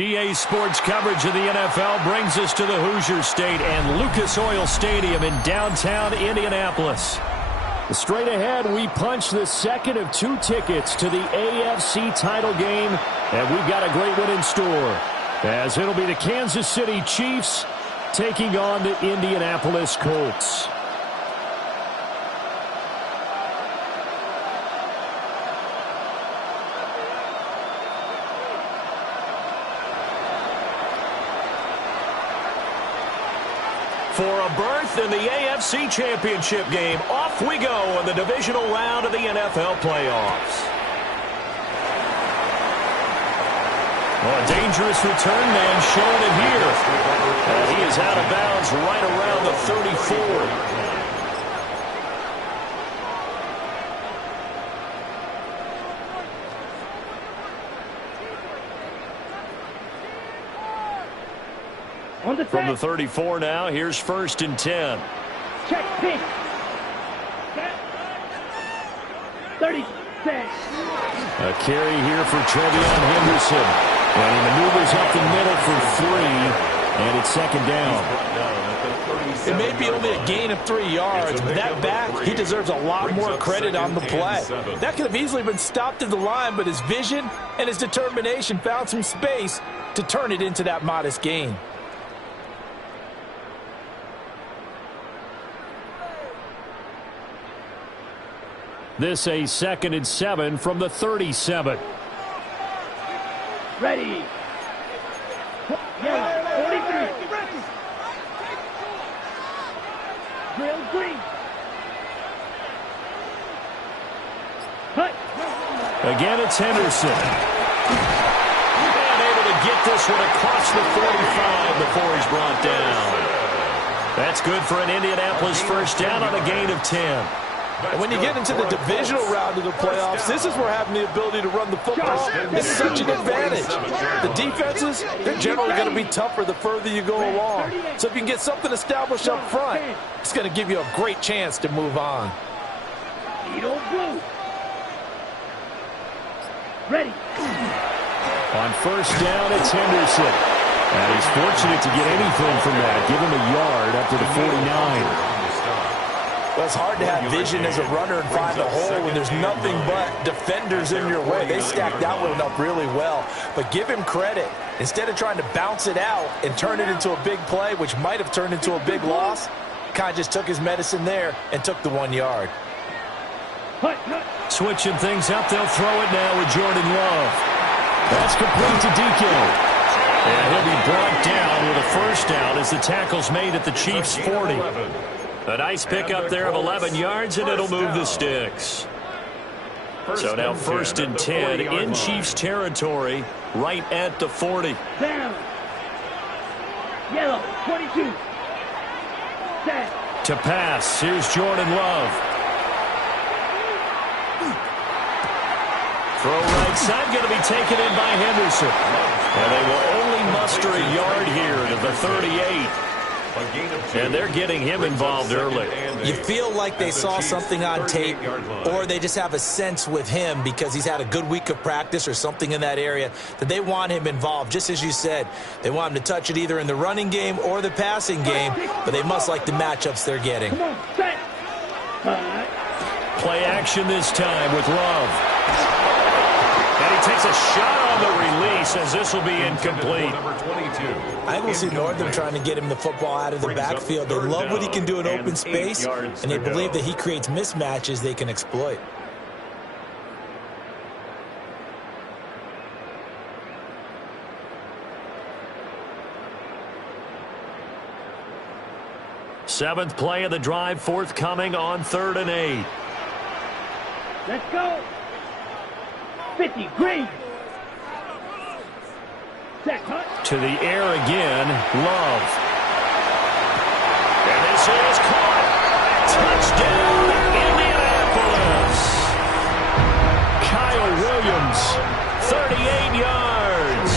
EA Sports coverage of the NFL brings us to the Hoosier State and Lucas Oil Stadium in downtown Indianapolis. Straight ahead, we punch the second of 2 tickets to the AFC title game, and we've got a great one in store, as it'll be the Kansas City Chiefs taking on the Indianapolis Colts. For a berth in the AFC Championship game, off we go in the divisional round of the NFL playoffs. Well, a dangerous return man showing it here. And he is out of bounds right around the 34. From the 34 now, here's 1st and 10. Check pitch. 36. A carry here for Trevion Henderson. And he maneuvers up the middle for 3. And it's 2nd down. It may be only a gain of 3 yards, but that back, he deserves a lot more credit on the play. That could have easily been stopped at the line, but his vision and his determination found some space to turn it into that modest gain. This a 2nd and 7 from the 37. Ready. Yeah, 43. Drill green. Cut. Again, it's Henderson. And able to get this one across the 45 before he's brought down. That's good for an Indianapolis 1st down on a gain of 10. And when you get into the divisional round of the playoffs, this is where having the ability to run the football is such an advantage. The defenses, they're generally going to be tougher the further you go along. So if you can get something established up front, it's going to give you a great chance to move on. Ready. On 1st down, it's Henderson. And he's fortunate to get anything from that. Give him a yard up to the 49. Well, it's hard to have vision as a runner and find a hole when there's nothing but defenders in your way. They stacked that one up really well. But give him credit. Instead of trying to bounce it out and turn it into a big play, which might have turned into a big loss, kind of just took his medicine there and took the 1 yard. Switching things up, they'll throw it now with Jordan Love. That's complete to DK. And he'll be brought down with a 1st down as the tackle's made at the Chiefs' 40. A nice pickup there of 11 yards, and it'll move the sticks. So now 1st and 10 in Chiefs territory, right at the 40. Down. Yellow, 22. Set. To pass, here's Jordan Love. Throw right side, going to be taken in by Henderson. And they will only muster a yard here to the 38. And they're getting him involved early. You feel like they saw something on tape, or they just have a sense with him because he's had a good week of practice or something in that area that they want him involved. Just as you said, they want him to touch it either in the running game or the passing game, but they must like the matchups they're getting. Play action this time with Love. And he takes a shot on the release as this will be incomplete. I think we'll see more of them trying to get him the football out of the backfield. They love what he can do in open space, and they believe that he creates mismatches they can exploit. Seventh play of the drive forthcoming on 3rd and 8. Let's go. 50, green. To the air again, Love. And this is caught. Touchdown, Indianapolis. Kyle Williams, 38 yards.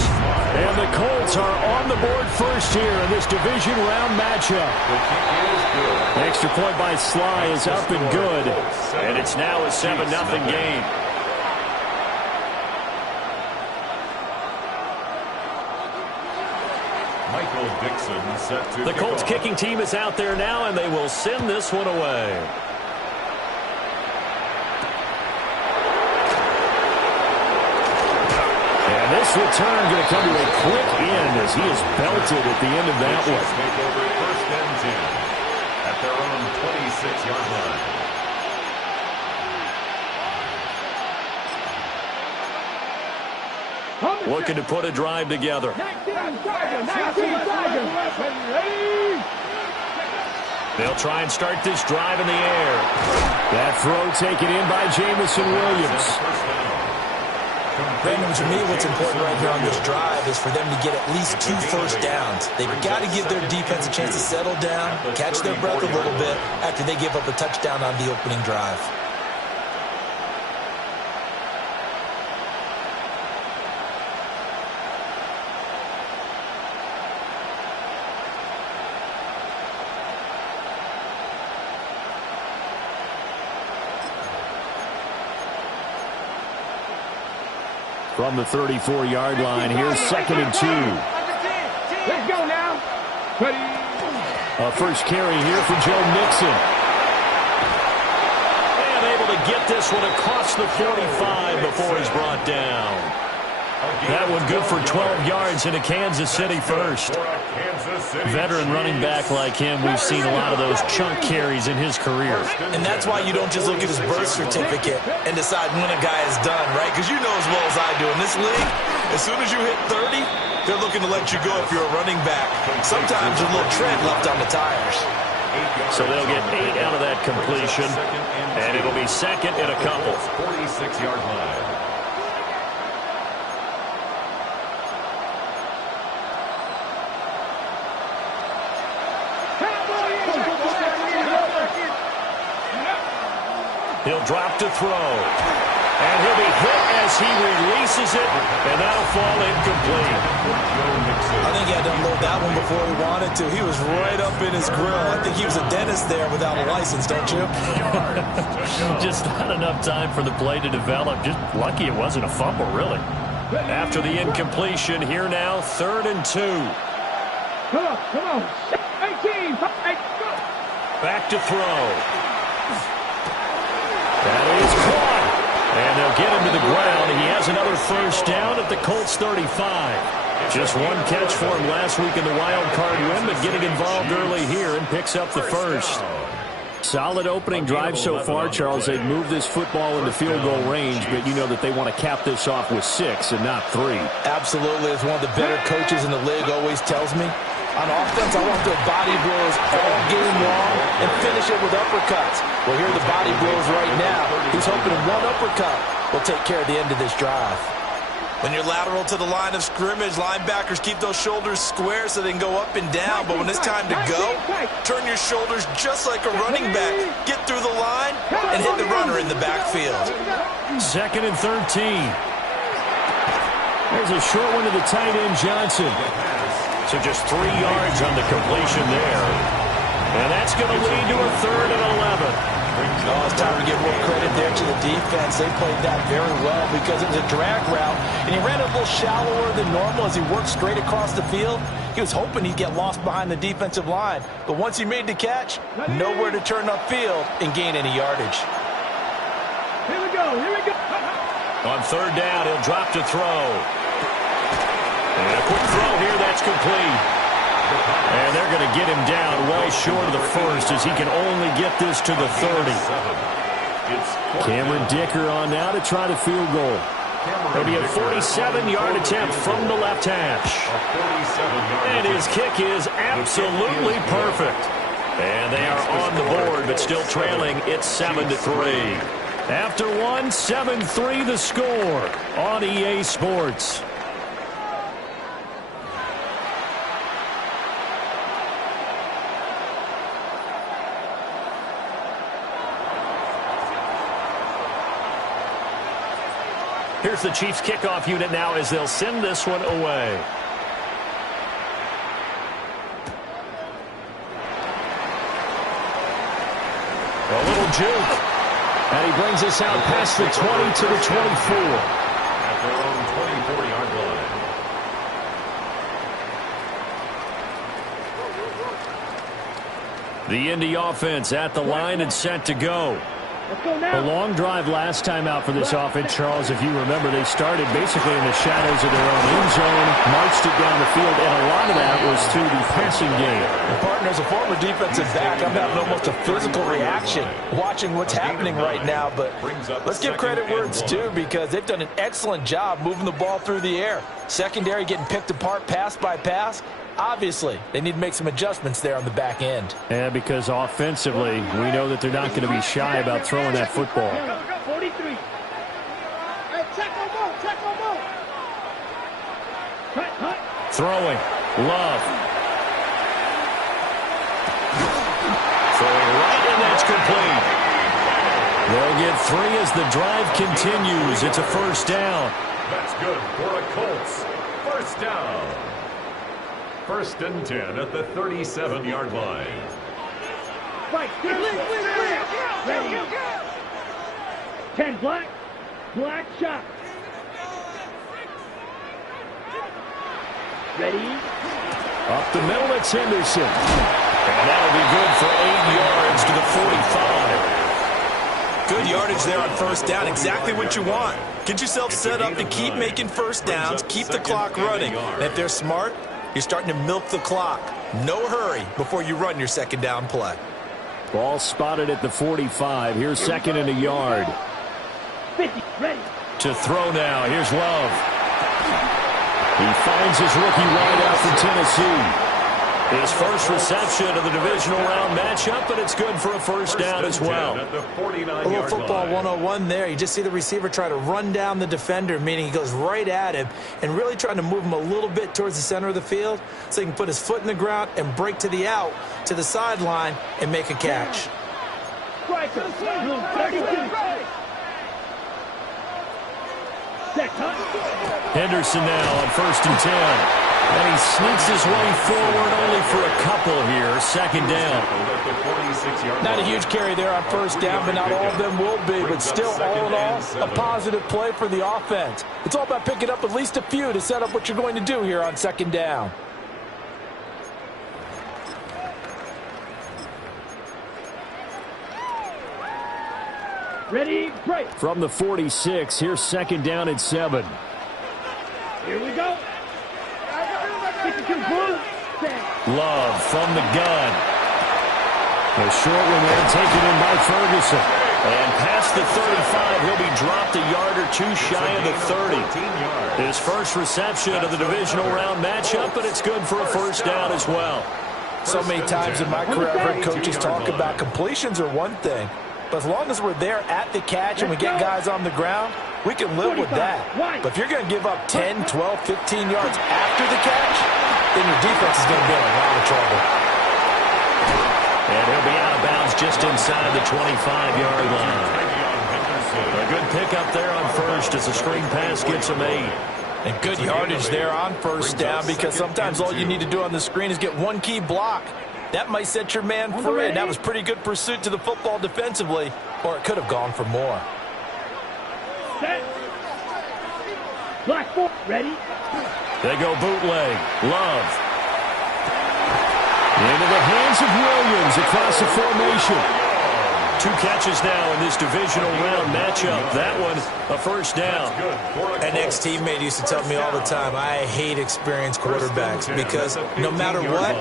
And the Colts are on the board first here in this division round matchup. Extra point by Sly is up and good. And it's now a 7-0 game. The Colts kicking team is out there now, and they will send this one away. And this return going to come to a quick end as he is belted at the end of that one. First and 10 at their own 26-yard line. Looking to put a drive together. They'll try and start this drive in the air. That throw taken in by Jamison Williams. Brandon, to me, what's important right here on this drive is for them to get at least 2 first downs. They've got to give their defense a chance to settle down, catch their breath a little bit after they give up a touchdown on the opening drive. From the 34-yard line, here's 2nd and 2. Let's go now. A first carry here for Joe Mixon. And able to get this one across the 45 before he's brought down. That one good for 12 yards into Kansas City first. Veteran running back like him, we've seen a lot of those chunk carries in his career. And that's why you don't just look at his birth certificate and decide when a guy is done, right? Because you know as well as I do, in this league, as soon as you hit 30, they're looking to let you go if you're a running back. Sometimes there's a little tread left on the tires. So they'll get 8 out of that completion, and it'll be 2nd and a couple. 46-yard line. He'll drop to throw. And he'll be hit as he releases it, and that'll fall incomplete. I think he had to unload that one before he wanted to. He was right up in his grill. I think he was a dentist there without a license, don't you? Just not enough time for the play to develop. Just lucky it wasn't a fumble, really. After the incompletion, here now, 3rd and 2. Come on. 18. Go. Back to throw. That is caught. And they'll get him to the ground. He has another first down at the Colts 35. Just one catch for him last week in the wild card win, but getting involved early here and picks up the first. Solid opening drive so far, Charles. They've moved this football into field goal range, but you know that they want to cap this off with 6 and not 3. Absolutely. As one of the better coaches in the league always tells me, on offense, I want their body blows all game long and finish it with uppercuts. Well, here are the body blows right now. He's hoping one uppercut will take care of the end of this drive. When you're lateral to the line of scrimmage, linebackers keep those shoulders square so they can go up and down. But when it's time to go, turn your shoulders just like a running back. Get through the line and hit the runner in the backfield. 2nd and 13. There's a short one to the tight end, Johnson. So just 3 yards on the completion there. And that's going to lead to a 3rd and 11. Oh, it's time to give more credit there to the defense. They played that very well because it was a drag route, and he ran a little shallower than normal as he worked straight across the field. He was hoping he'd get lost behind the defensive line, but once he made the catch, nowhere to turn upfield and gain any yardage. Here we go. On 3rd down, he'll drop to throw. And a quick throw here, that's complete. And they're going to get him down well short of the first as he can only get this to the 30. Cameron Dicker on now to try the field goal. It'll be a 47-yard attempt from the left hash. And his kick is absolutely perfect. And they are on the board, but still trailing. It's 7-3. After one, 7-3 the score on EA Sports. Here's the Chiefs kickoff unit now as they'll send this one away. A little juke. And he brings us out past the 20 to the 24. At their own 24-yard line. The Indy offense at the line and set to go. Let's go now. A long drive last time out for this offense, Charles. If you remember, they started basically in the shadows of their own end zone, marched it down the field, and a lot of that was through the passing game. And partner, as a former defensive back, I'm having almost a physical reaction watching what's happening right now. But let's give credit where it's due, because they've done an excellent job moving the ball through the air. Secondary getting picked apart pass by pass. Obviously, they need to make some adjustments there on the back end. And because offensively, we know that they're not going to be shy about throwing that football. 43. Hey, check on ball. Check on ball. Cut. Throwing. Love. Throwing right, and that's complete. They'll get 3 as the drive continues. It's a first down. That's good for the Colts. First down. 1st and 10 at the 37-yard line. Right. Ready. 10 black. Black shot. Ready. Up the middle, it's Henderson. And that'll be good for 8 yards to the 45. Good yardage there on first down. Exactly what you want. Get yourself set up to keep making first downs, keep the clock running. And if they're smart, you're starting to milk the clock. No hurry before you run your second down play. Ball spotted at the 45. Here's 2nd and a yard. 50. Ready. To throw now. Here's Love. He finds his rookie wideout from Tennessee. His first reception of the divisional round matchup, and it's good for a first down as well. A little football 101 there. You just see the receiver try to run down the defender, meaning he goes right at him and really trying to move him a little bit towards the center of the field so he can put his foot in the ground and break to the out, to the sideline, and make a catch. Striker. 32. Henderson now on 1st and 10. And he sneaks his way forward only for a couple here. 2nd down. Not a huge carry there on first down, but not all of them will be. But still, all in all, a positive play for the offense. It's all about picking up at least a few to set up what you're going to do here on 2nd down. Ready, break. From the 46, here's 2nd down and 7. Here we go. 52 blue. Love from the gun. A short one there taken in by Ferguson. And past the 35, he'll be dropped a yard or 2 shy of the 30. His first reception of the divisional round matchup, but it's good for a first down as well. So many times in my career, I've heard coaches talk about completions are one thing. But as long as we're there at the catch and we get guys on the ground, we can live with that. But if you're going to give up 10, 12, 15 yards after the catch, then your defense is going to be in a lot of trouble. And he'll be out of bounds just inside the 25-yard line. A good pickup there on first as the screen pass gets him 8. And good yardage there on first down, because sometimes all you need to do on the screen is get one key block. That might set your man free, and that was pretty good pursuit to the football defensively, or it could have gone for more. Set. Black four. Ready. They go bootleg. Love. Into the hands of Williams across the formation. 2 catches now in this divisional round matchup. That one, a first down. An ex-teammate used to tell me all the time, I hate experienced quarterbacks because no matter what,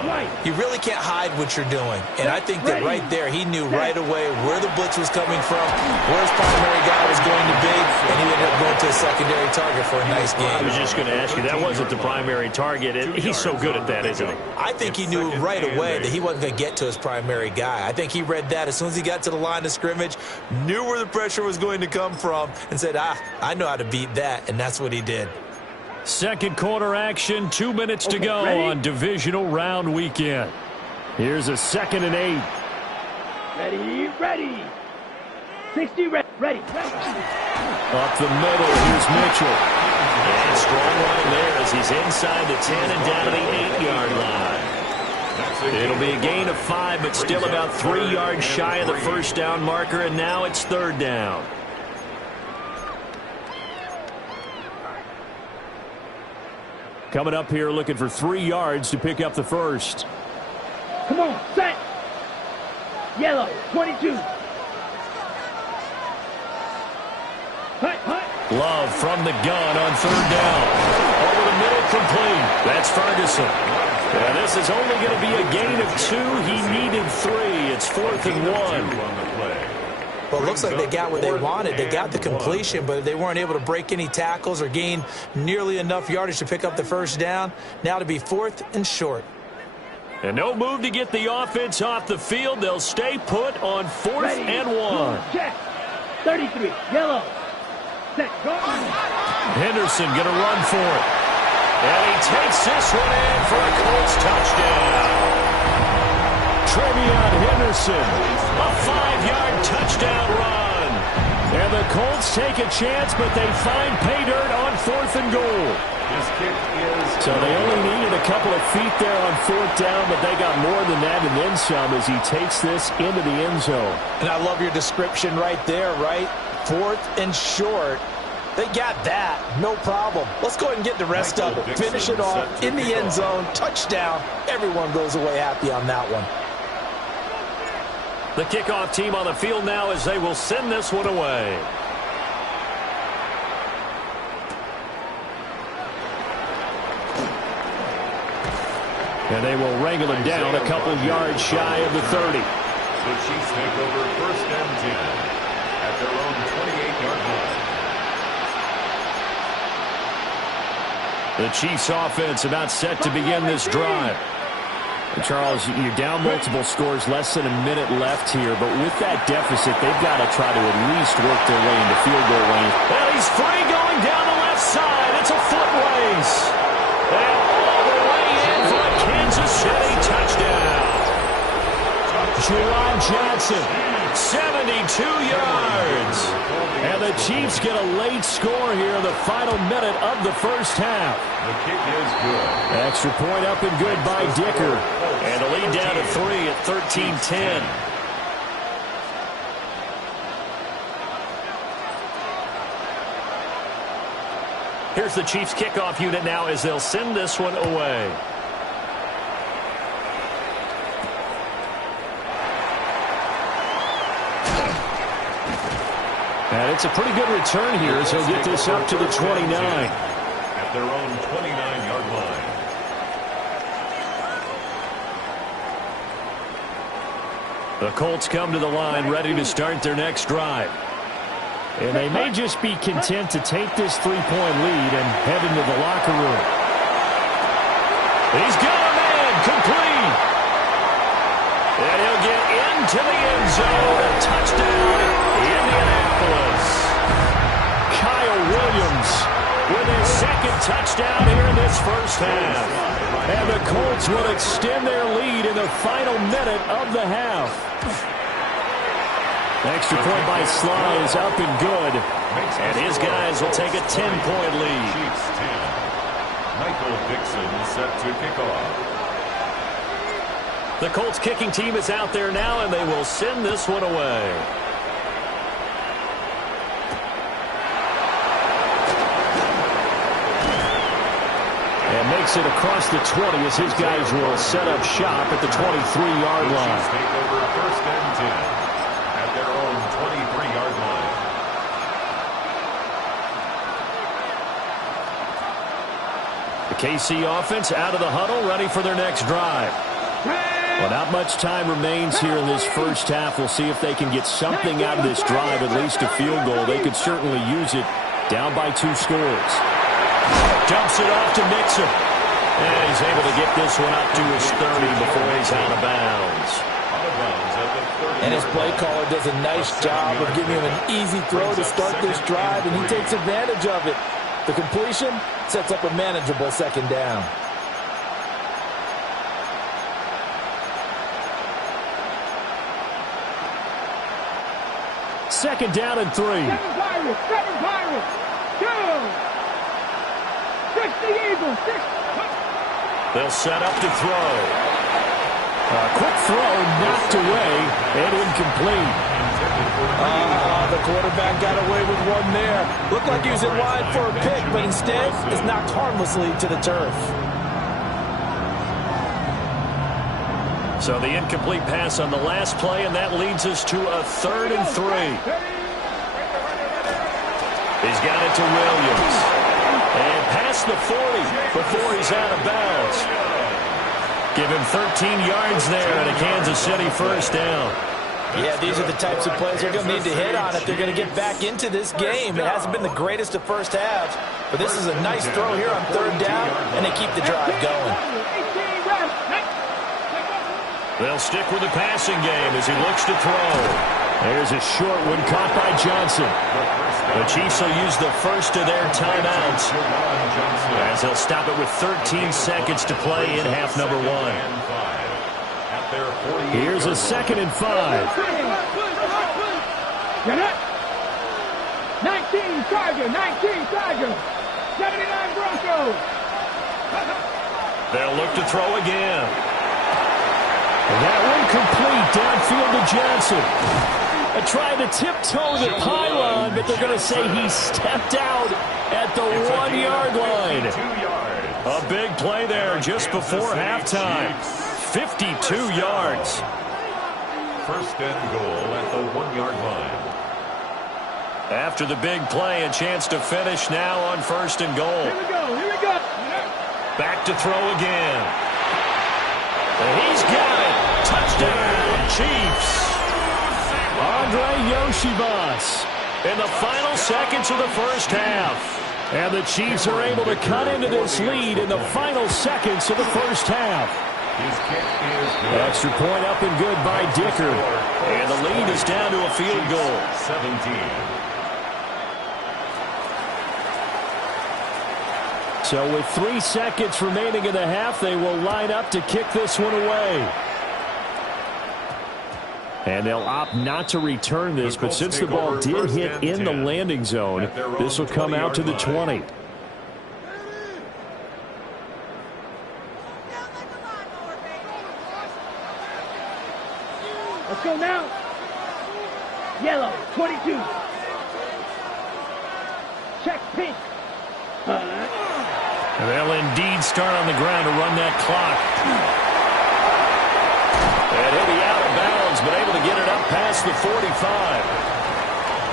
you really can't hide what you're doing. And I think that right there, he knew right away where the blitz was coming from, where his primary guy was going to be, and he ended up going to a secondary target for a nice game. I was just going to ask you, that wasn't the primary target. And he's so good at that, isn't he? I think he knew right away that he wasn't going to get to his primary guy. I think he read that as soon as he got to the line of scrimmage, knew where the pressure was going to come from, and said, I know how to beat that, and that's what he did. Second quarter action, 2 minutes to go on divisional round weekend. Here's a 2nd and 8. Ready. 60, ready. Up the middle, here's Mitchell. And strong line there as he's inside the 10 and down to the 8-yard line. It'll be a gain of 5, but still about 3 yards shy of the first down marker, and now it's 3rd down. Coming up here looking for 3 yards to pick up the first. Come on, set. Yellow, 22. Hut, hut. Love from the gun on third down. Over the middle, complete. That's Ferguson. And this is only going to be a gain of 2. He needed 3. It's 4th and 1. Well, it looks like they got what they wanted. They got the completion, but they weren't able to break any tackles or gain nearly enough yardage to pick up the first down. Now to be 4th and short. And no move to get the offense off the field. They'll stay put on 4th Ready. and 1. Check. 33. Yellow. Set. Go. Henderson going to run for it. And he takes this one in for a Colts touchdown. Trevion Henderson, a 5-yard touchdown run. And the Colts take a chance, but they find pay dirt on 4th and goal. His kick is So they only needed a couple of feet there on 4th down, but they got more than that and then some as he takes this into the end zone. And I love your description right there, right? 4th and short. They got that. No problem. Let's go ahead and get the rest of it. Finish it off in the end zone. Touchdown. Everyone goes away happy on that one. The kickoff team on the field now as they will send this one away. And they will wrangle him down a couple yards shy of the 30. The Chiefs take over 1st and 10 at their own 28-yard line. The Chiefs offense about set to begin this drive. And Charles, you're down multiple scores, less than a minute left here, but with that deficit, they've got to try to at least work their way into field goal range. Well, he's free going down the left side. It's a foot race. And all the way in for a Kansas City touchdown. Juwan Johnson, 72 yards. And the Chiefs get a late score here in the final minute of the first half. The kick is good. Extra point up and good by Dicker. And the lead down to 3 at 13-10. Here's the Chiefs kickoff unit now as they'll send this one away. And it's a pretty good return here as he'll get this up to the 29. At their own 29-yard line. The Colts come to the line ready to start their next drive. And they may just be content to take this 3-point lead and head into the locker room. He's got a man complete. And he'll get into the end zone. A touchdown, Indianapolis. Kyle Williams with his second touchdown here in this first half. And the Colts will extend their lead in the final minute of the half. Extra point by Sly is up and good. And his guys will take a 10-point lead. Chiefs 10. Michael Dixon set to kick off. The Colts kicking team is out there now, and they will send this one away. And makes it across the 20 as his guys will set up shop at the 23-yard The line. Chiefs take over 1st and 10 at their own 23-yard line. The KC offense out of the huddle, ready for their next drive. Well, not much time remains here in this first half. We'll see if they can get something out of this drive, at least a field goal. They could certainly use it down by 2 scores. Dumps it off to Mixon. And he's able to get this one up to his 30 before he's out of bounds. Out of bounds at the 30. And his play caller does a nice job of giving him an easy throw to start this drive, and he takes advantage of it. The completion sets up a manageable second down. Second down and 3. 7 Pirates. 2. 6 the Eagles. 6. They'll set up to throw. A quick throw knocked away and incomplete. The quarterback got away with one there. Looked like he was in line for a pick, but instead is knocked harmlessly to the turf. So the incomplete pass on the last play, and that leads us to a 3rd and 3. He's got it to Williams. And past the 40 before he's out of bounds. Give him 13 yards there and a Kansas City first down. Yeah, these are the types of plays they're going to need to hit on if they're going to get back into this game. It hasn't been the greatest of first halves, but this is a nice throw here on 3rd down, and they keep the drive going. They'll stick with the passing game as he looks to throw. There's a short one caught by Johnson. The Chiefs will use the first of their timeouts as they'll stop it with 13 seconds to play in half number 1. Here's a 2nd and 5. 19 Tiger, 19 Tiger, 79 Broncos. They'll look to throw again. And that one complete downfield to Johnson. Trying to tiptoe the pylon, but they're going to say he stepped out at the 1-yard line. A big play there just before halftime. 52 yards. First and goal at the 1-yard line. After the big play, a chance to finish now on 1st and goal. Here we go, here we go. Back to throw again. And he's got it. Touchdown, Chiefs. Andre Yoshibas in the final seconds of the first half. And the Chiefs are able to cut into this lead in the final seconds of the first half. Extra point up and good by Dicker. And the lead is down to a field goal. 17. So with 3 seconds remaining in the half, they will line up to kick this one away. And they'll opt not to return this, but since the ball did hit in the landing zone, this will come out to the 20. Let's go now. Yellow, 22. Check pink. They'll indeed start on the ground to run that clock. And he'll be out of bounds, but able to get it up past the 45.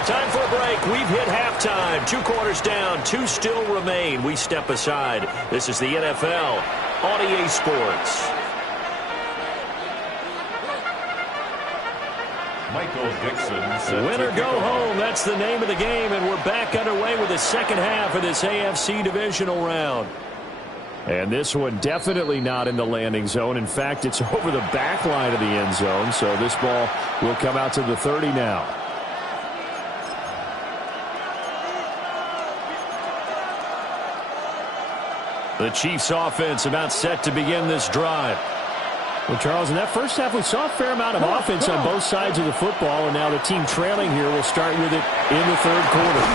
Time for a break. We've hit halftime. 2 quarters down, 2 still remain. We step aside. This is the NFL on EA Sports. Michael Dixon. Win or go home, that's the name of the game, and we're back underway with the second half of this AFC divisional round. And this one definitely not in the landing zone. In fact, it's over the back line of the end zone, so this ball will come out to the 30 now. The Chiefs offense about set to begin this drive. Well, Charles, in that first half, we saw a fair amount of offense on both sides of the football, and now the team trailing here will start with it in the 3rd quarter.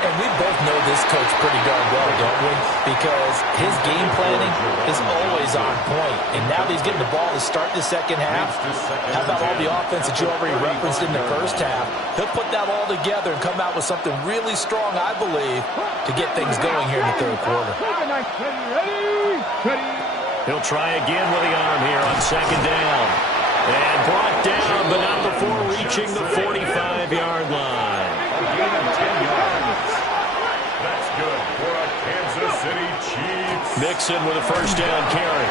And we both know this coach pretty darn well, don't we? Because his game planning is always on point. And now that he's getting the ball to start the second half, how about all the offense that you already referenced in the first half? He'll put that all together and come out with something really strong, I believe, to get things going here in the 3rd quarter. He'll try again with the arm here on 2nd down. And brought down, but not before reaching the 45-yard line. A gain of 10 yards. That's good for a Kansas City Chiefs. Mixon with a first down carry.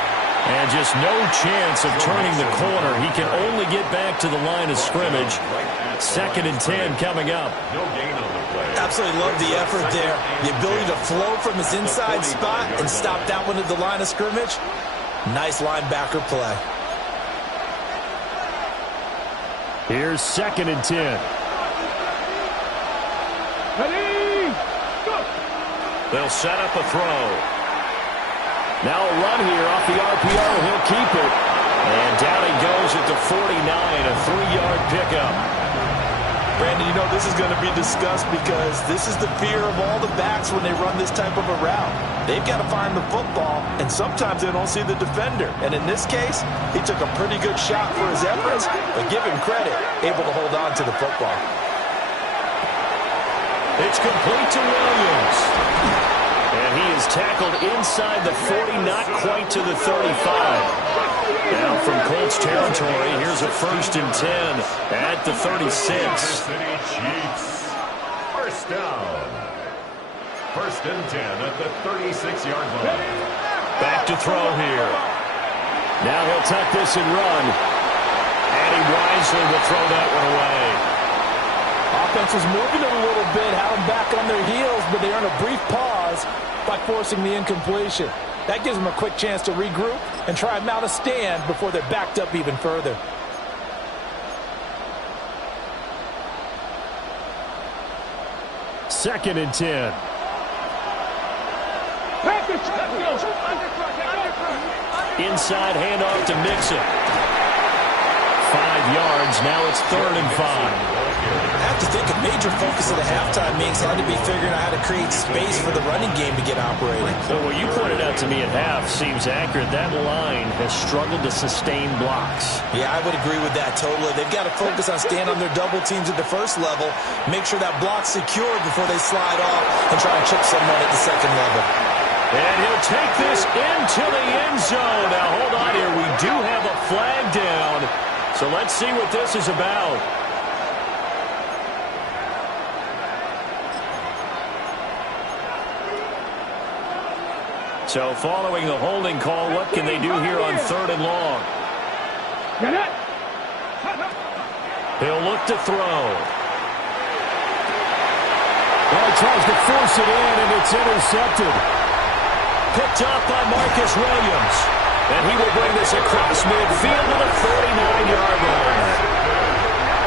And just no chance of turning the corner. He can only get back to the line of scrimmage. 2nd and 10 coming up. No gain on the play. Absolutely love the effort there. The ability to flow from his inside spot and stop that one at the line of scrimmage. Nice linebacker play. Here's 2nd and 10. Ready, go. They'll set up a throw. Now a run here off the RPO. He'll keep it. And down he goes at the 49, a 3-yard pickup. Brandon, you know this is going to be discussed because this is the fear of all the backs when they run this type of a route. They've got to find the football, and sometimes they don't see the defender. And in this case, he took a pretty good shot for his efforts, but give him credit, able to hold on to the football. It's complete to Williams. And he is tackled inside the 40, not quite to the 35. Now from Colts territory, here's a 1st and 10 at the 36. First down. 1st and 10 at the 36-yard line. Back to throw here. Now he'll tuck this and run. And he wisely will throw that one away. Offense was moving it a little bit, had them back on their heels, but they earned a brief pause by forcing the incompletion. That gives them a quick chance to regroup and try and mount a stand before they're backed up even further. Second and 10. Inside handoff to Mixon. 5 yards. Now it's 3rd and 5. I have to think a major focus of the halftime meetings had to be figuring out how to create space for the running game to get operating. Well, what you pointed out to me at half seems accurate. That line has struggled to sustain blocks. Yeah, I would agree with that totally. They've got to focus on staying on their double teams at the first level, make sure that block's secured before they slide off and try and chip someone at the second level. And he'll take this into the end zone. Now, hold on here. We do have a flag down. So let's see what this is about. So following the holding call, what can they do here on 3rd and long? He'll look to throw. Well, he tries to force it in, and it's intercepted. Picked up by Marcus Williams. And he will bring this across midfield to the 49-yard line.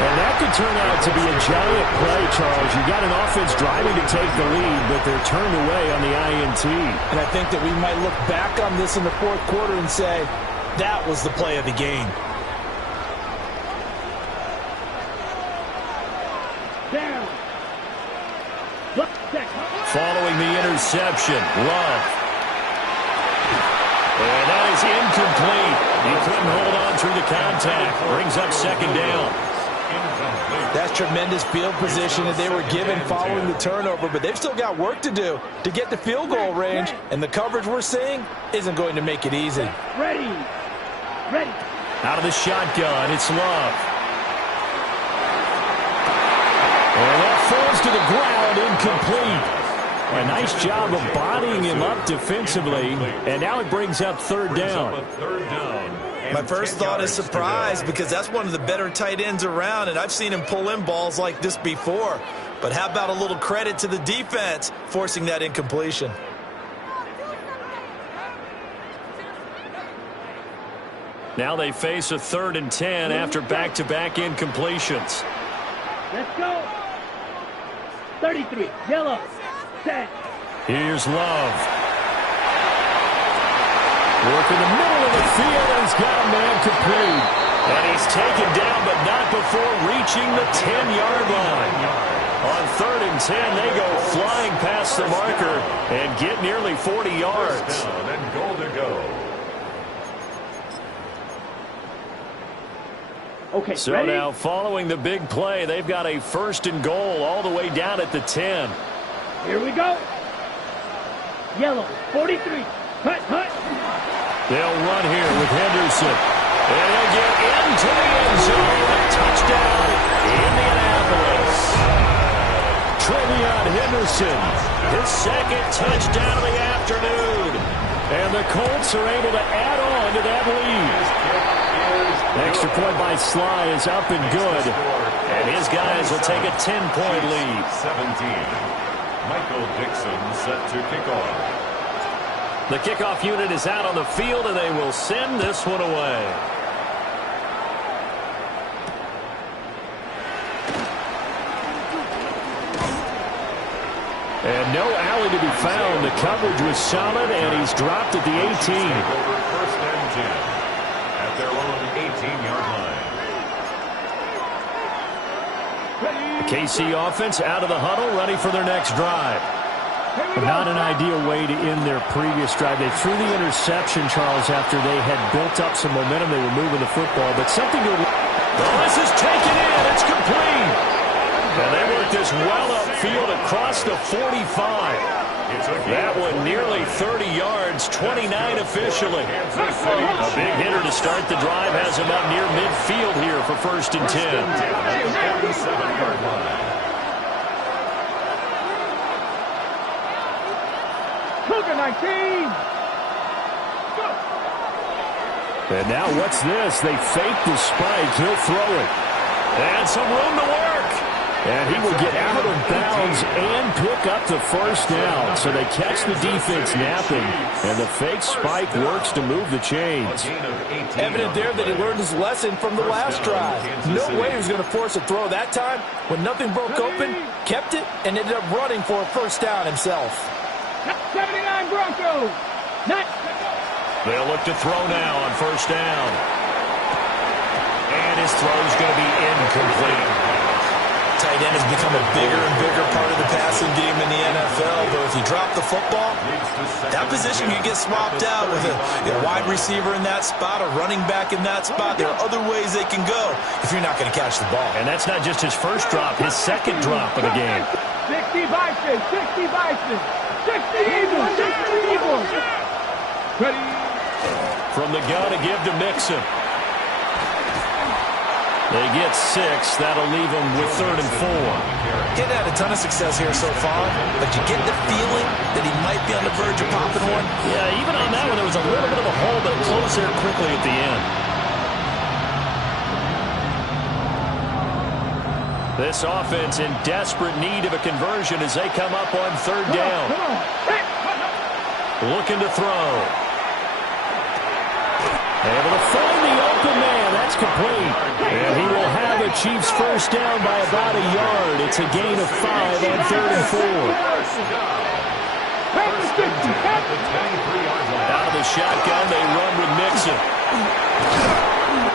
And that could turn out to be a giant play, Charles. You got an offense driving to take the lead, but they're turned away on the INT. And I think that we might look back on this in the 4th quarter and say, that was the play of the game. Following the interception, Love. And that is incomplete. He couldn't hold on through the contact. Brings up 2nd down. That's tremendous field position that they were given following the turnover, but they've still got work to do to get the field goal range, and the coverage we're seeing isn't going to make it easy. Ready. Out of the shotgun, it's Love. And that falls to the ground, incomplete. A nice job of bodying him up defensively, and now it brings up 3rd down. My first thought is surprise, because that's one of the better tight ends around, and I've seen him pull in balls like this before. But how about a little credit to the defense forcing that incompletion? Now they face a 3rd and 10 after back-to-back incompletions. Let's go. 33, yellow. Set. Here's Love. Work in the middle of the field, and he's got a man complete. And he's taken down, but not before reaching the 10-yard line. On 3rd and 10, they go flying past the marker and get nearly 40 yards. And goal to go. Okay, So ready? now, following the big play, they've got a 1st and goal all the way down at the 10. Here we go. Yellow, 43. Hut. They'll run here with Henderson. And he'll get into the end zone. Touchdown, Indianapolis. Trevion Henderson, his 2nd touchdown of the afternoon. And the Colts are able to add on to that lead. Extra point by Sly is up and good. And his guys will take a 10-point lead. 17. Michael Dixon set to kick off. The kickoff unit is out on the field, and they will send this one away. And no alley to be found. The coverage was solid, and he's dropped at the 18. Over 1st and 10 at their own 18-yard line. The KC offense out of the huddle, ready for their next drive. Not an ideal way to end their previous drive. They threw the interception, Charles, after they had built up some momentum. They were moving the football, but something to... This is taken in. It's complete. And they work this well upfield across the 45. That one nearly 30 yards, 29 officially. A big hitter to start the drive has him up near midfield here for 1st and 10. Cougar 19. And now what's this? They fake the spike. He'll throw it. And some room to work. And he will get out of bounds and pick up the 1st down. So they catch the defense napping. And the fake spike works to move the chains. Evident there that he learned his lesson from the last drive. No way he was going to force a throw that time. When nothing broke open, kept it, and ended up running for a 1st down himself. 79 Broncos. They'll look to throw now on 1st down. And his throw's going to be incomplete. Tight end has become a bigger and bigger part of the passing game in the NFL, but if you drop the football, that position can get swapped out with a wide receiver in that spot, a running back in that spot. There are other ways they can go if you're not going to catch the ball. And that's not just his 1st drop, his 2nd drop of the game. 60 Bison, 60 Bison, 60 Eagles, 60 Eagles. Ready. From the gun to give to Mixon. They get 6. That'll leave them with 3rd and 4. He's had a ton of success here so far, but you get the feeling that he might be on the verge of popping one. Yeah, even on that one, there was a little bit of a hole, but it closed there quickly at the end. This offense in desperate need of a conversion as they come up on 3rd down. Looking to throw. Able to find the open man. That's complete. And he will have a Chiefs 1st down by about a yard. It's a gain of 5 on 3rd and 4. Out of the shotgun, they run with Mixon.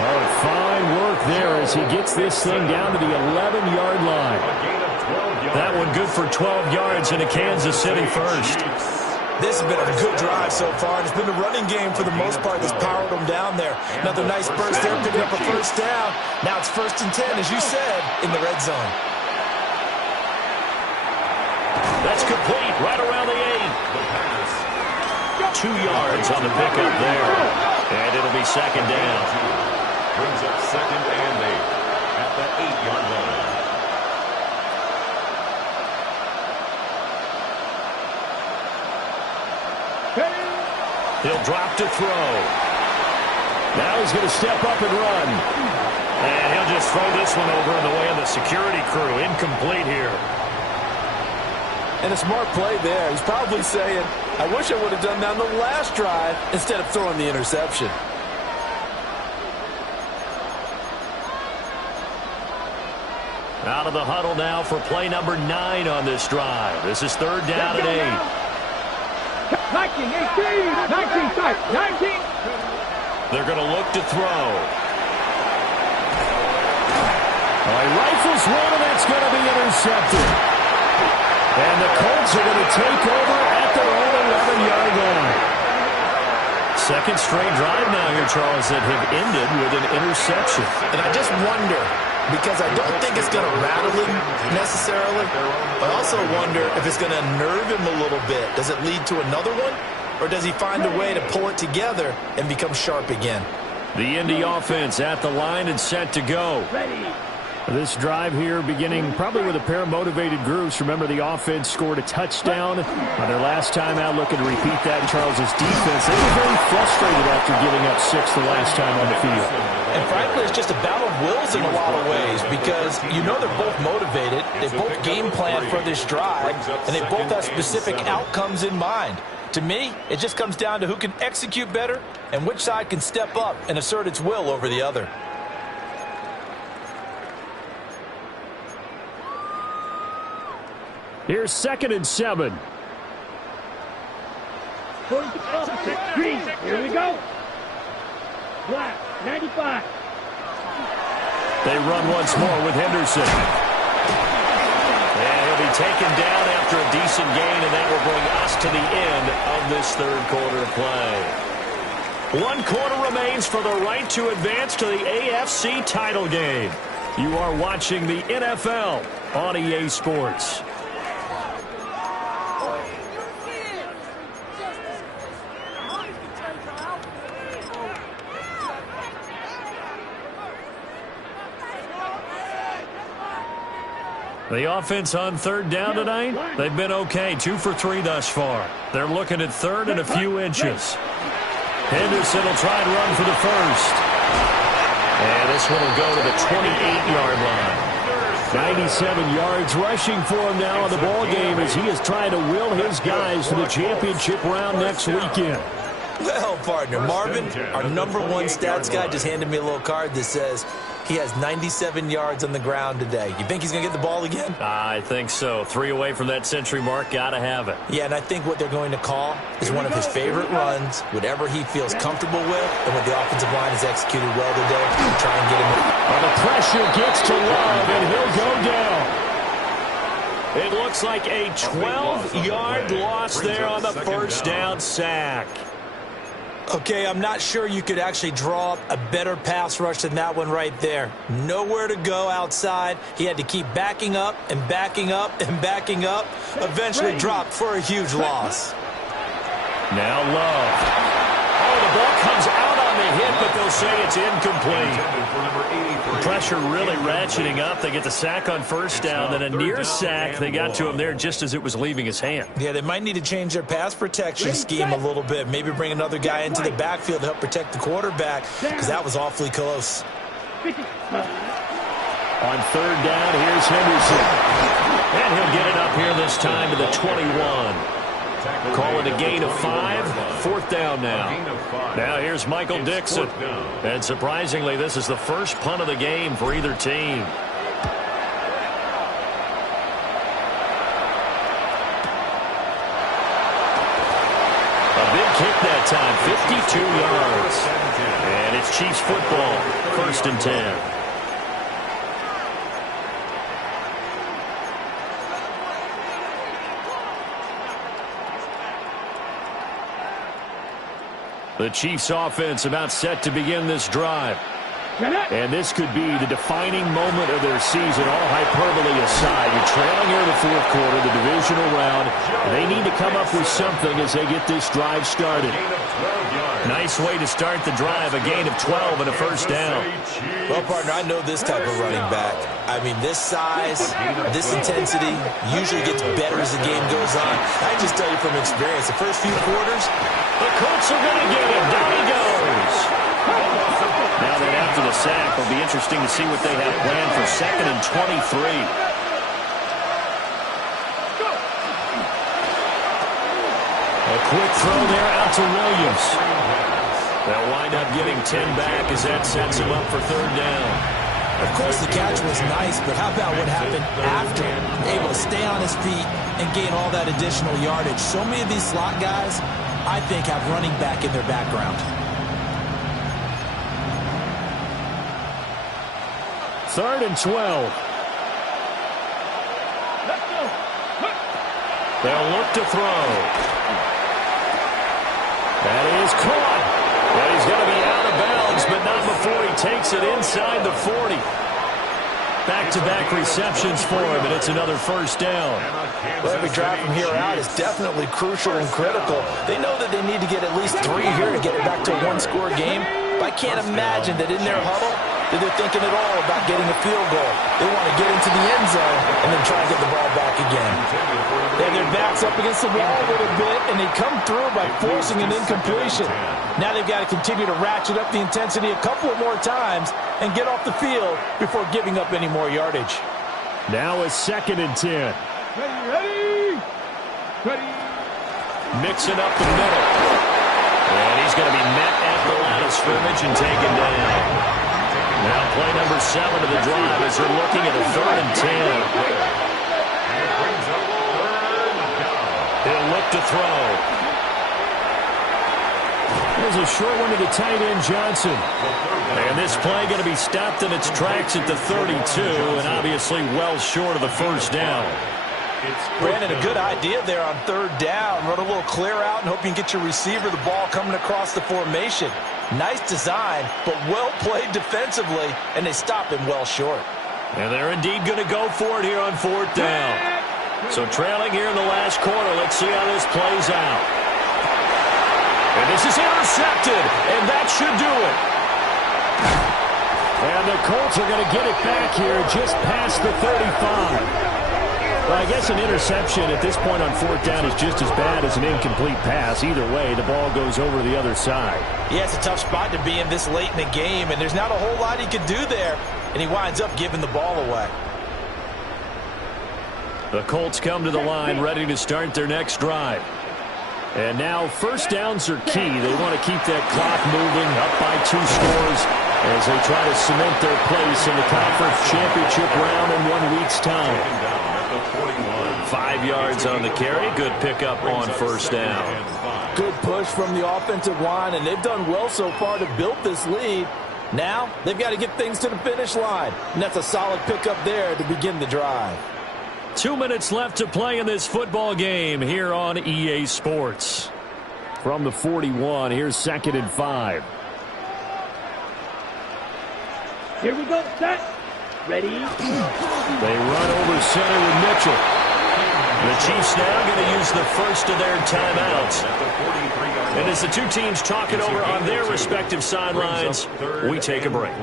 Oh, fine work there as he gets this thing down to the 11-yard line. That one good for 12 yards in a Kansas City 1st. This has been a good drive so far. It's been a running game for the most part that's powered them down there. Another nice burst there, picking up a 1st down. Now it's 1st and 10, as you said, in the red zone. That's complete, right around the 8. 2 yards on the pickup there. And it'll be 2nd down. Brings up 2nd and 8 at the 8-yard line. He'll drop to throw. Now he's going to step up and run. And he'll just throw this one over in the way of the security crew. Incomplete here. And a smart play there. He's probably saying, I wish I would have done that on the last drive instead of throwing the interception. Out of the huddle now for play number 9 on this drive. This is 3rd down and 8. 19, 18, 19, 19. They're going to look to throw. He rifles one, and that's going to be intercepted. And the Colts are going to take over at their own 11-yard line. 2nd straight drive now here, Charles, that have ended with an interception. And I just wonder, because I don't think it's going to rattle him necessarily, but I also wonder if it's going to nerve him a little bit. Does it lead to another one, or does he find a way to pull it together and become sharp again? The Indy offense at the line and set to go. This drive here beginning probably with a pair of motivated groups. Remember, the offense scored a touchdown on their last time out, looking to repeat that in Charles's defense. They were very frustrated after giving up 6 the last time on the field. And frankly, it's just a battle of wills in a lot of ways because you know they're both motivated. They both game plan for this drive, and they both have specific outcomes in mind. To me, it just comes down to who can execute better and which side can step up and assert its will over the other. Here's 2nd and 7. Green, here we go. Black, 95. They run once more with Henderson. And he'll be taken down after a decent gain, and that will bring us to the end of this 3rd quarter of play. 1 quarter remains for the right to advance to the AFC title game. You are watching the NFL on EA Sports. The offense on third down tonight, they've been okay. 2 for 3 thus far. They're looking at third and a few inches. Henderson will try and run for the first. And this one will go to the 28-yard line. 97 yards rushing for him now in the ball game as he is trying to will his guys to the championship round next weekend. Well, partner, Marvin, our #1 stats guy, just handed me a little card that says he has 97 yards on the ground today. You think he's going to get the ball again? I think so. 3 away from that century mark. Got to have it. Yeah, and I think what they're going to call is one of his favorite runs, whatever he feels comfortable with, and what the offensive line has executed well today, try and get him. Well, the pressure gets to Love, and he'll go down. It looks like a 12-yard loss there on the first down sack. Okay, I'm not sure you could actually draw up a better pass rush than that one right there. Nowhere to go outside. He had to keep backing up and backing up and backing up. Eventually dropped for a huge loss. Now Love. Oh, the ball comes out on the hit, but they'll say it's incomplete. Pressure really ratcheting up. They get the sack on first down, then a near sack. They got to him there just as it was leaving his hand. Yeah, they might need to change their pass protection scheme a little bit. Maybe bring another guy into the backfield to help protect the quarterback, because that was awfully close. On third down, here's Henderson. And he'll get it up here this time to the 21. Call it a gain of 5. Fourth down now. Now here's Michael Dixon. And surprisingly, this is the first punt of the game for either team. A big kick that time, 52 yards. And it's Chiefs football, 1st and 10. The Chiefs offense about set to begin this drive. And this could be the defining moment of their season, all hyperbole aside. You're trailing here in the 4th quarter, the divisional round. They need to come up with something as they get this drive started. Nice way to start the drive, a gain of 12 and a first down. Well, partner, I know this type of running back. I mean, this size, this intensity usually gets better as the game goes on. I just tell you from experience, the first few quarters, the Colts are going to get him. Down he goes. Now that after the sack, it'll be interesting to see what they have planned for 2nd and 23. A quick throw there out to Williams. They'll wind up getting 10 back as that sets him up for 3rd down. Of course, the catch was nice, but how about what happened after? Able to stay on his feet and gain all that additional yardage. So many of these slot guys, I think, have running back in their background. 3rd and 12. They'll look to throw. That is caught. But he's going to be out of bounds, but not before he takes it inside the 40. Back-to-back receptions for him, and it's another first down. Well, every drive from here out is definitely crucial and critical. They know that they need to get at least 3 here to get it back to a one-score game. But I can't imagine that in their huddle that they're thinking at all about getting a field goal. They want to get into the end zone and then try to get the ball back again. They have their backs up against the wall a little bit, and they come through by forcing an incompletion. Now they've got to continue to ratchet up the intensity a couple of more times and get off the field before giving up any more yardage. Now it's 2nd and 10. Ready. Mixing up the middle. And he's going to be met at the line of scrimmage and taken down. Now play number 7 of the drive as they're looking at a 3rd and 10. He'll look to throw. There's a short one to the tight end, Johnson. And this play going to be stopped in its tracks at the 32, and obviously well short of the first down. Brandon, a good idea there on 3rd down. Run a little clear out and hope you can get your receiver the ball coming across the formation. Nice design, but well played defensively, and they stop him well short. And they're indeed going to go for it here on 4th down. So trailing here in the last quarter, let's see how this plays out. And this is intercepted, and that should do it. And the Colts are going to get it back here just past the 35. Well, I guess an interception at this point on fourth down is just as bad as an incomplete pass. Either way, the ball goes over the other side. Yeah, it's a tough spot to be in this late in the game, and there's not a whole lot he could do there, and he winds up giving the ball away. The Colts come to the line ready to start their next drive. And now first downs are key. They want to keep that clock moving, up by 2 scores as they try to cement their place in the conference championship round in 1 week's time. 5 yards on the carry. Good pickup on first down. Good push from the offensive line, and they've done well so far to build this lead. Now they've got to get things to the finish line, and that's a solid pickup there to begin the drive. 2 minutes left to play in this football game here on EA Sports. From the 41, here's 2nd and 5. Here we go, set, ready. They run over center with Mitchell. The Chiefs now going to use the first of their timeouts. And as the two teams talk it over on their respective sidelines, we take a break.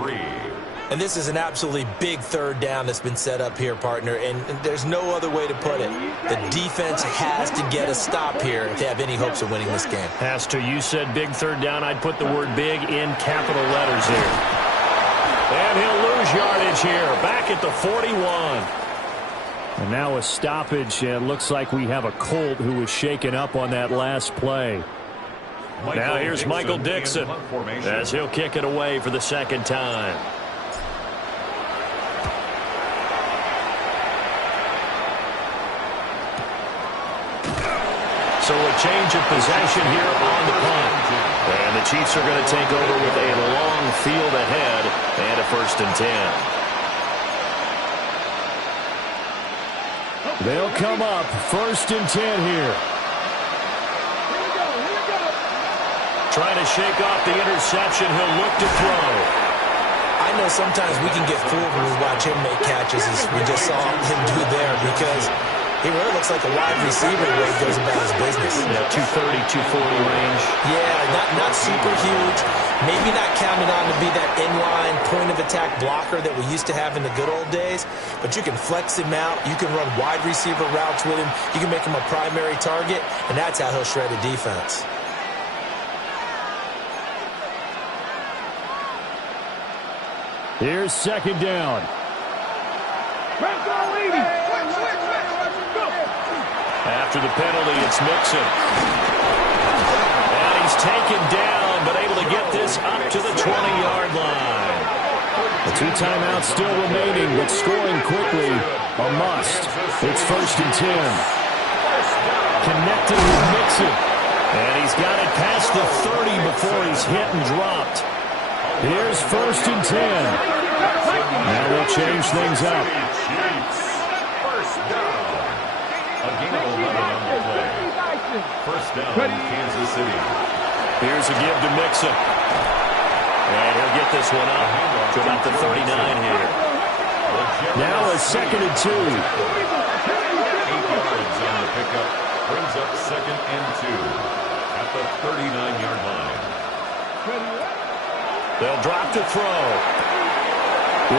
And this is an absolutely big third down that's been set up here, partner, and there's no other way to put it. The defense has to get a stop here if they have any hopes of winning this game. Has to. You said big third down. I'd put the word big in capital letters here. And he'll lose yardage here, back at the 41. And now a stoppage, and looks like we have a Colt who was shaken up on that last play. Now here's Michael Dixon as he'll kick it away for the second time. So a change of possession here on the punt. And the Chiefs are going to take over with a long field ahead and a 1st and 10. They'll come up 1st and 10 here. Trying to shake off the interception. He'll look to throw. I know sometimes we can get fooled when we watch him make catches, as we just saw him do there, because he really looks like a wide receiver the way he goes about his business. Yeah, 230, 240 range. Yeah, not super huge. Maybe not counted on to be that inline point-of-attack blocker that we used to have in the good old days. But you can flex him out. You can run wide receiver routes with him. You can make him a primary target, and that's how he'll shred a defense. Here's 2nd down. After the penalty, it's Mixon. And he's taken down, but able to get this up to the 20-yard line. The 2 timeouts still remaining, but scoring quickly, a must. It's 1st and 10. Connected with Mixon. And he's got it past the 30 before he's hit and dropped. Here's 1st and 10. Now they'll change things up. First down. A gain of 11 on the play. First down, Kansas City. Here's a give to Mixon. And he'll get this one up to about the 39 here. Now a 2nd and 2. 8 yards on the pickup. Brings up 2nd and 2 at the 39-yard line. They'll drop to throw.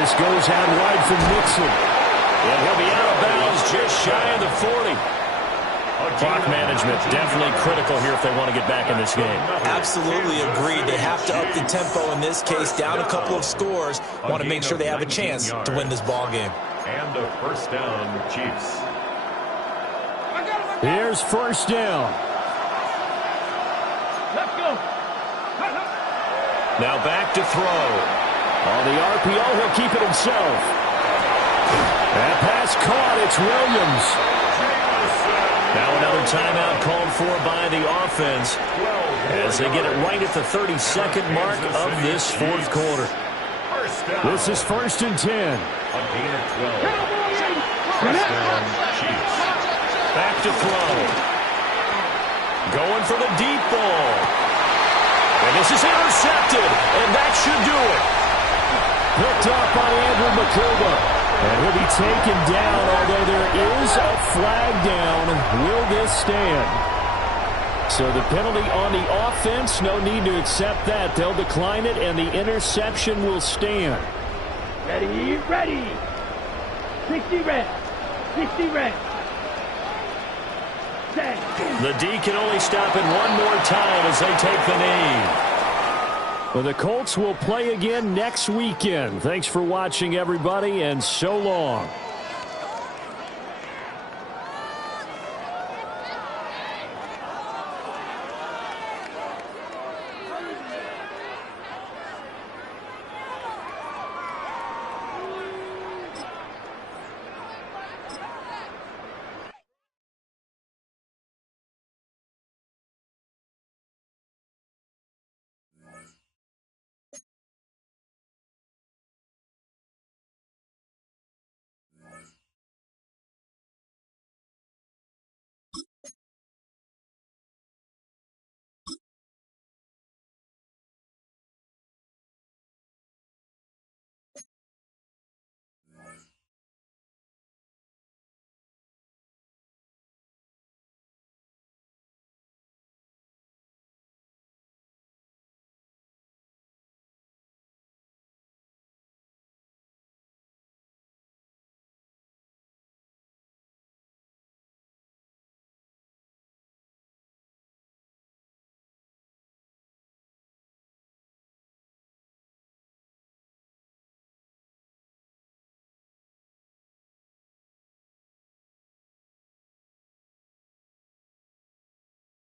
This goes out wide from Mixon. And he'll be out of bounds just shy of the 40. Clock management definitely critical here if they want to get back in this game. Absolutely agreed. They have to up the tempo in this case, down a couple of scores. Want to make sure they have a chance to win this ball game. And a first down, Chiefs. Here's 1st down. Let's go. Now back to throw. On the RPO, he'll keep it himself. That pass caught. It's Williams. Now another timeout called for by the offense as they get it right at the 32nd mark of this 4th quarter. This is 1st and 10. A gain of 12. First down, Chiefs. Back to throw. Going for the deep ball. And this is intercepted, and that should do it. Picked up by Andrew McCulba. And he'll be taken down, although there is a flag down. Will this stand? So the penalty on the offense, no need to accept that. They'll decline it, and the interception will stand. Ready, ready. 60 red. 60 red. 10. The D can only stop it one more time as they take the knee. Well, the Colts will play again next weekend. Thanks for watching, everybody, and so long.